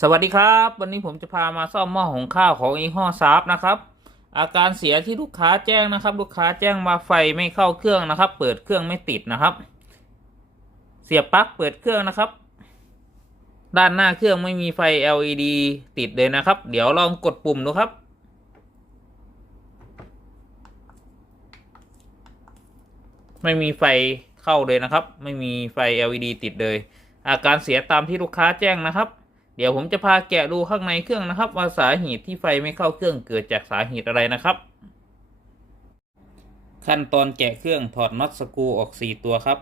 สวัสดีครับวันนี้ผมจะพามาซ่อมหม้อหุงข้าวของยี่ห้อซาร์ฟนะครับอาการเสียที่ลูกค้าแจ้งนะครับลูกค้าแจ้งมาไฟไม่เข้าเครื่องนะครับเปิดเครื่องไม่ติดนะครับเสียบปลั๊กเปิดเครื่องนะครับด้านหน้าเครื่องไม่มีไฟ LED ติดเลยนะครับเดี๋ยวลองกดปุ่มดูครับไม่มีไฟเข้าเลยนะครับไม่มีไฟ LED ติดเลยอาการเสียตามที่ลูกค้าแจ้งนะครับเดี๋ยวผมจะพาแกะดูข้างในเครื่องนะครับว่าสาเหตุที่ไฟไม่เข้าเครื่องเกิดจากสาเหตุอะไรนะครับขั้นตอนแกะเครื่องถอดน็อตสกรูออก4ตัวครับ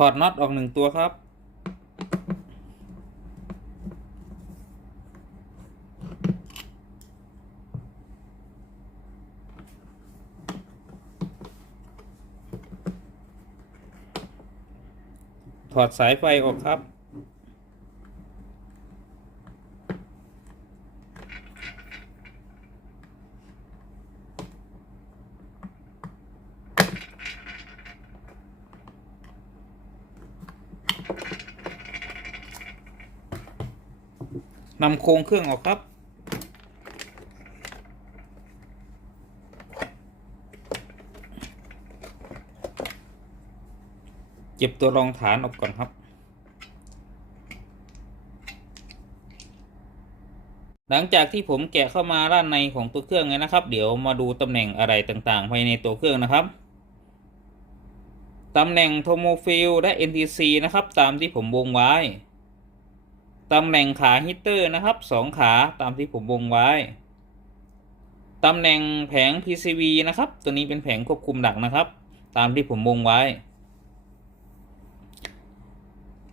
ถอดน็อตออก1ตัวครับถอดสายไฟออกครับนำโครงเครื่องออกครับเก็บตัวรองฐานออกก่อนครับหลังจากที่ผมแกะเข้ามาด้านในของตัวเครื่องเลยนะครับเดี๋ยวมาดูตำแหน่งอะไรต่างๆภายในตัวเครื่องนะครับตำแหน่งโทโมฟิลและ NTC นะครับตามที่ผมวงไว้ตำแหน่งขาฮีตเตอร์นะครับ2ขาตามที่ผมวงไว้ตำแหน่งแผง PCV นะครับตัวนี้เป็นแผงควบคุมดักนะครับตามที่ผมวงไว้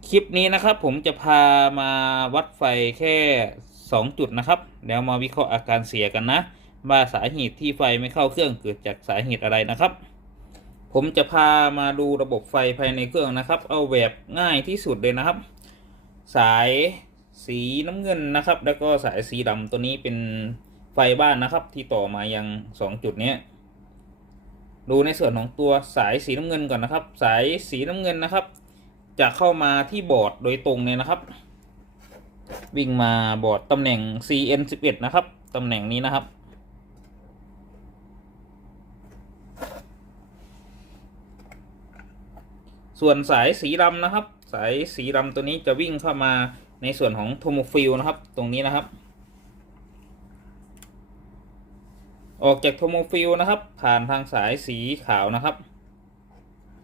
คลิปนี้นะครับผมจะพามาวัดไฟแค่2จุดนะครับแล้วมาวิเคราะห์อาการเสียกันนะว่าสาเหตุที่ไฟไม่เข้าเครื่องเกิดจากสาเหตุอะไรนะครับผมจะพามาดูระบบไฟภายในเครื่องนะครับเอาแบบง่ายที่สุดเลยนะครับสายสีน้ำเงินนะครับแล้วก็สายสีดำตัวนี้เป็นไฟบ้านนะครับที่ต่อมายัง2จุดนี้ดูในส่วนของตัวสายสีน้ำเงินก่อนนะครับสายสีน้ำเงินนะครับจะเข้ามาที่บอร์ดโดยตรงเลยนะครับวิ่งมาบอร์ดตำแหน่ง CN11 นะครับตำแหน่งนี้นะครับส่วนสายสีดำนะครับสายสีดำตัวนี้จะวิ่งเข้ามาในส่วนของโทโมฟิลนะครับตรงนี้นะครับออกจากโทโมฟิลนะครับผ่านทางสายสีขาวนะครับ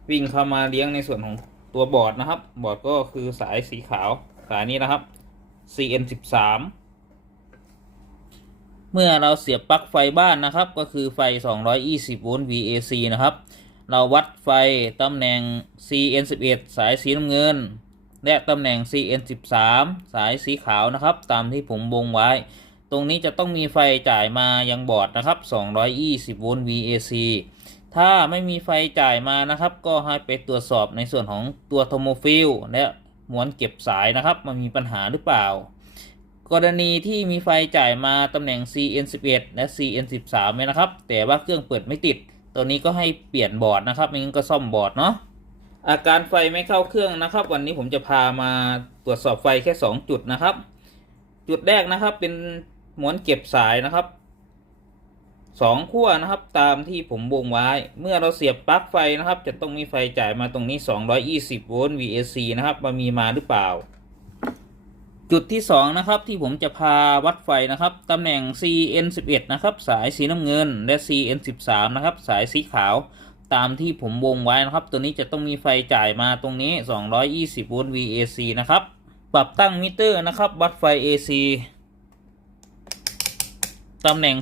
วิ่งเข้ามาเลี้ยงในส่วนของตัวบอร์ดนะครับบอร์ดก็คือสายสีขาวสายนี้นะครับ CN13 เมื่อเราเสียบปลั๊กไฟบ้านนะครับก็คือไฟ220โวลต์ VAC นะครับเราวัดไฟตำแหน่ง CN11 สายสีน้ำเงินและตำแหน่ง CN13 สายสีขาวนะครับตามที่ผมวงไว้ตรงนี้จะต้องมีไฟจ่ายมายังบอร์ดนะครับ220โวลต์ VAC ถ้าไม่มีไฟจ่ายมานะครับก็ให้ไปตรวจสอบในส่วนของตัวโทโมฟิลและม้วนเก็บสายนะครับมันมีปัญหาหรือเปล่ากรณีที่มีไฟจ่ายมาตำแหน่ง CN11 และ CN13 เนี่ยนะครับแต่ว่าเครื่องเปิดไม่ติดตัวนี้ก็ให้เปลี่ยนบอร์ดนะครับไม่งั้นก็ซ่อมบอร์ดเนาะอาการไฟไม่เข้าเครื่องนะครับวันนี้ผมจะพามาตรวจสอบไฟแค่2จุดนะครับจุดแรกนะครับเป็นม้วนเก็บสายนะครับ2ขั้วนะครับตามที่ผมวงไว้เมื่อเราเสียบปลั๊กไฟนะครับจะต้องมีไฟจ่ายมาตรงนี้220โวลต์ VAC นะครับมีมาหรือเปล่าจุดที่2นะครับที่ผมจะพาวัดไฟนะครับตำแหน่ง CN11 นะครับสายสีน้ำเงินและ CN13 นะครับสายสีขาว ตามที่ผมวงไว้นะครับตัวนี้จะต้องมีไฟจ่ายมาตรงนี้220โวลต์ VAC นะครับปรับตั้งมิเตอร์นะครับวัดไฟ AC ตำแหน่ง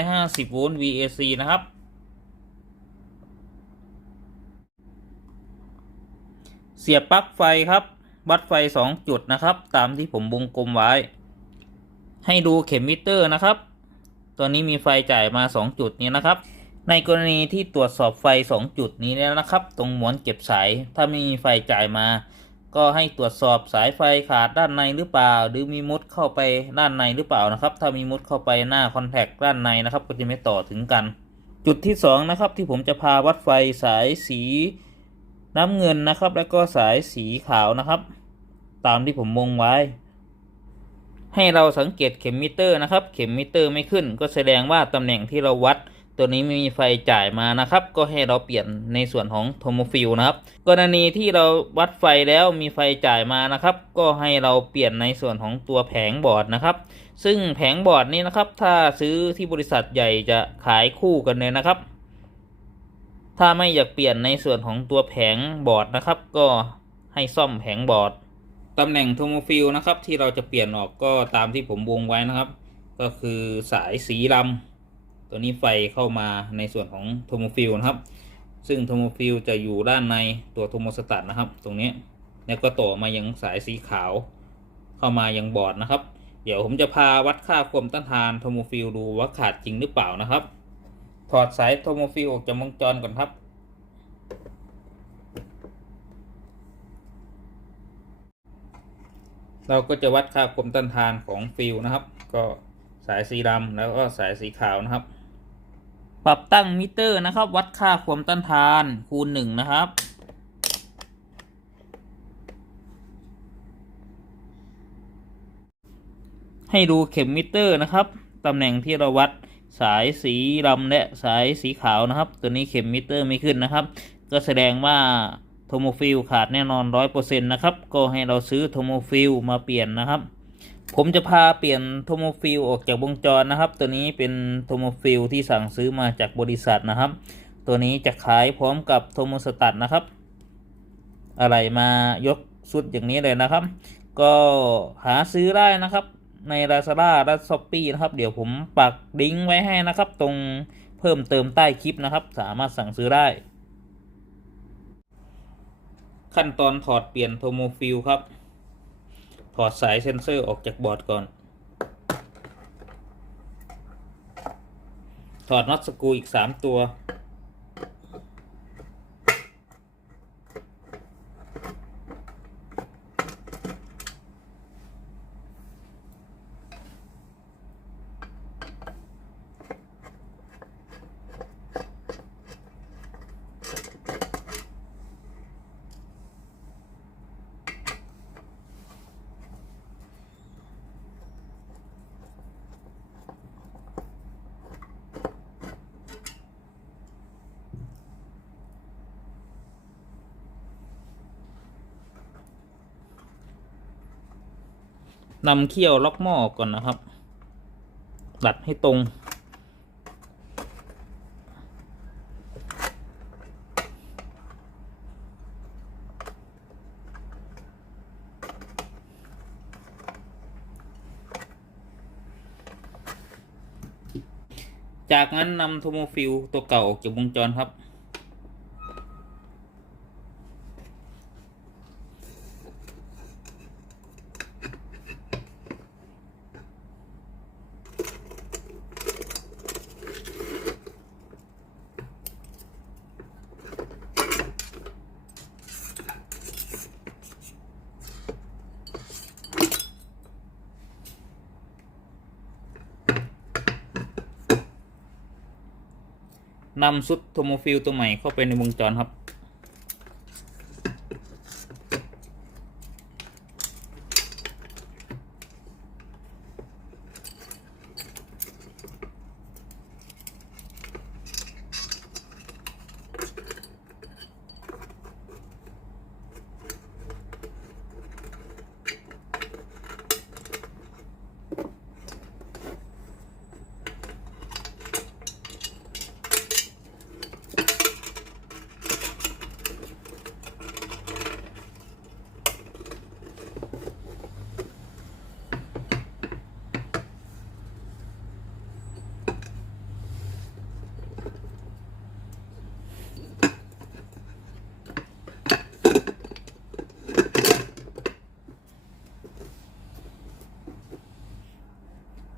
250โวลต์ VAC นะครับเสียบปลั๊กไฟครับวัดไฟ2จุดนะครับตามที่ผมวงกลมไว้ให้ดูเข็มมิเตอร์นะครับตัวนี้มีไฟจ่ายมา2จุดนี้นะครับในกรณีที่ตรวจสอบไฟ2จุดนี้แล้วนะครับตรงม้วนเก็บสายถ้าไม่มีไฟจ่ายมาก็ให้ตรวจสอบสายไฟขาดด้านในหรือเปล่าหรือมีมุดเข้าไปด้านในหรือเปล่านะครับถ้ามีมุดเข้าไปหน้าคอนแทคด้านในนะครับก็จะไม่ต่อถึงกันจุดที่2นะครับที่ผมจะพาวัดไฟสายสีน้ำเงินนะครับแล้วก็สายสีขาวนะครับตามที่ผมวงไว้ให้เราสังเกตเข็มมิเตอร์นะครับเข็มมิเตอร์ไม่ขึ้นก็แสดงว่าตำแหน่งที่เราวัดตัวนี้ไม่มีไฟจ่ายมานะครับก็ให้เราเปลี่ยนในส่วนของโทโมฟิลนะครับกรณีที่เราวัดไฟแล้วมีไฟจ่ายมานะครับก็ให้เราเปลี่ยนในส่วนของตัวแผงบอร์ดนะครับซึ่งแผงบอร์ดนี้นะครับถ้าซื้อที่บริษัทใหญ่จะขายคู่กันเลยนะครับถ้าไม่อยากเปลี่ยนในส่วนของตัวแผงบอร์ดนะครับก็ให้ซ่อมแผงบอร์ดตำแหน่งโทโมฟิลนะครับที่เราจะเปลี่ยนออกก็ตามที่ผมวงไว้นะครับก็คือสายสีดำตัวนี้ไฟเข้ามาในส่วนของโทโมฟิลนะครับซึ่งโทโมฟิลจะอยู่ด้านในตัวโทโมสตัตนะครับตรงนี้แล้วก็ต่อมายังสายสีขาวเข้ามายังบอร์ดนะครับเดี๋ยวผมจะพาวัดค่าความต้านทานโทโมฟิลดูว่าขาดจริงหรือเปล่านะครับถอดสายโทโมฟิลออกจากวงจรก่อนครับเราก็จะวัดค่าความต้านทานของฟิลนะครับก็สายสีดำแล้วก็สายสีขาวนะครับปรับตั้งมิเตอร์นะครับวัดค่าความต้านทานคูณ1นะครับให้ดูเข็มมิเตอร์นะครับตำแหน่งที่เราวัดสายสีดำและสายสีขาวนะครับตัวนี้เข็มมิเตอร์ไม่ขึ้นนะครับก็แสดงว่าโทโมฟิลขาดแน่นอน 100% นะครับก็ให้เราซื้อโทโมฟิลมาเปลี่ยนนะครับผมจะพาเปลี่ยนโทโมฟิลออกจากวงจรนะครับตัวนี้เป็นโทโมฟิลที่สั่งซื้อมาจากบริษัทนะครับตัวนี้จะขายพร้อมกับโทโมสตัตนะครับอะไรมายกชุดอย่างนี้เลยนะครับก็หาซื้อได้นะครับใน Lazada และ Shopee นะครับเดี๋ยวผมปักลิงก์ไว้ให้นะครับตรงเพิ่มเติมใต้คลิปนะครับสามารถสั่งซื้อได้ขั้นตอนถอดเปลี่ยนโทโมฟิลครับถอดสายเซ็นเซอร์ออกจากบอร์ดก่อนถอดน็อตสกรูอีก3ตัวนำเขี้ยวล็อกหม้อก่อนนะครับดัดให้ตรงจากนั้นนำโทโมฟิลตัวเก่าออกจากวงจรครับนำชุดโทโมฟิลตัวใหม่เข้าไปในวงจรครับ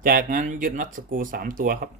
จากนั้นยึดน็อตสกรู3 ตัวครับ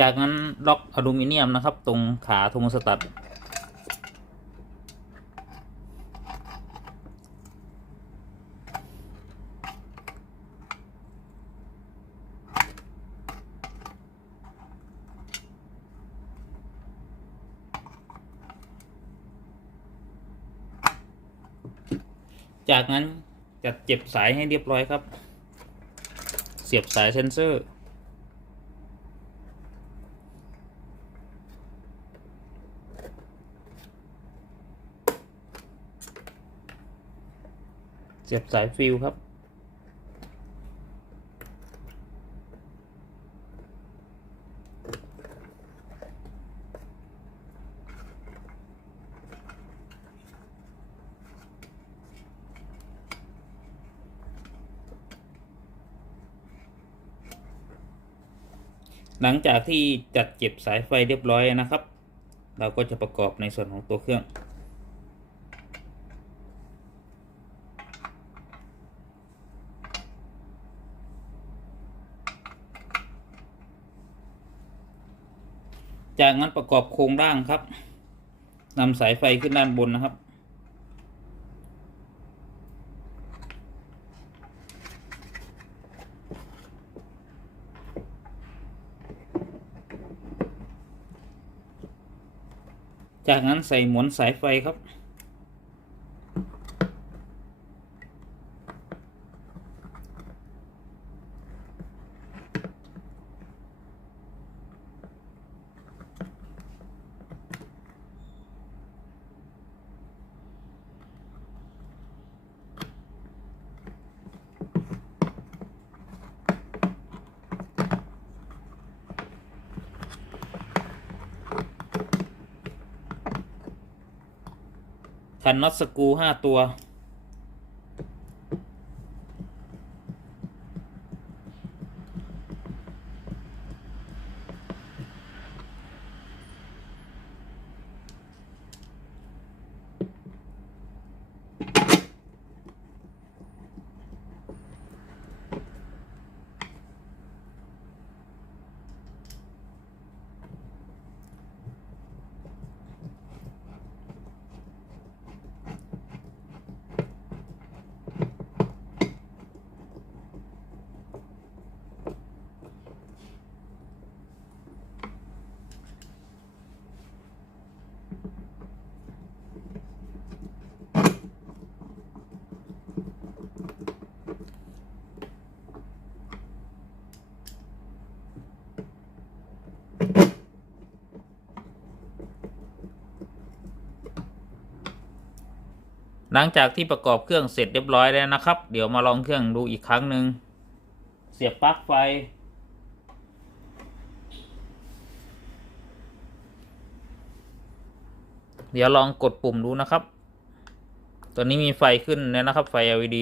จากนั้นล็อกอลูมิเนียมนะครับตรงขาโทโมสตัตจากนั้นจัดเจ็บสายให้เรียบร้อยครับเสียบสายเซนเซอร์เสียบสายฟิลครับหลังจากที่จัดเก็บสายไฟเรียบร้อยนะครับ เราก็จะประกอบในส่วนของตัวเครื่องจากนั้นประกอบโครงร่างครับนำสายไฟขึ้นด้านบนนะครับจากนั้นใส่หมุนสายไฟครับขันน็อตสกรู5 ตัวหลังจากที่ประกอบเครื่องเสร็จเรียบร้อยแล้วนะครับเดี๋ยวมาลองเครื่องดูอีกครั้งหนึ่งเสียบปลั๊กไฟเดี๋ยวลองกดปุ่มดูนะครับตอนนี้มีไฟขึ้นแล้วนะครับไฟ LED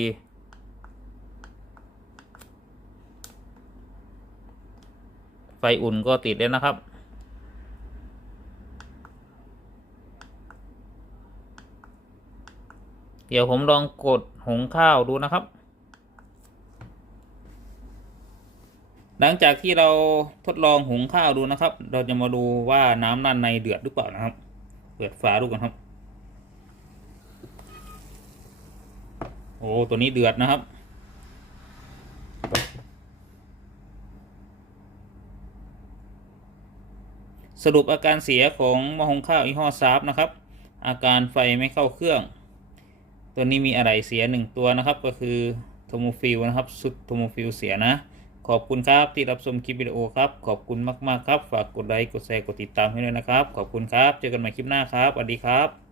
ไฟอุ่นก็ติดแล้วนะครับเดี๋ยวผมลองกดหุงข้าวดูนะครับหลังจากที่เราทดลองหุงข้าวดูนะครับเราจะมาดูว่าน้ำด้านในเดือดหรือเปล่านะครับเปิดฝาดูกันครับโอ้ตัวนี้เดือดนะครับสรุปอาการเสียของหม้อหุงข้าวยี่ห้อซาฟนะครับ อาการไฟไม่เข้าเครื่อง ตัวนี้มีอะไรเสีย1ตัวนะครับก็คือโทโมฟิลนะครับสุดโทโมฟิลเสียนะขอบคุณครับที่รับชมคลิปวิดีโอครับขอบคุณมากๆครับฝากกดไลค์กดแชร์กดติดตามให้ด้วยนะครับขอบคุณครับเจอกันใหม่คลิปหน้าครับสวัสดีครับ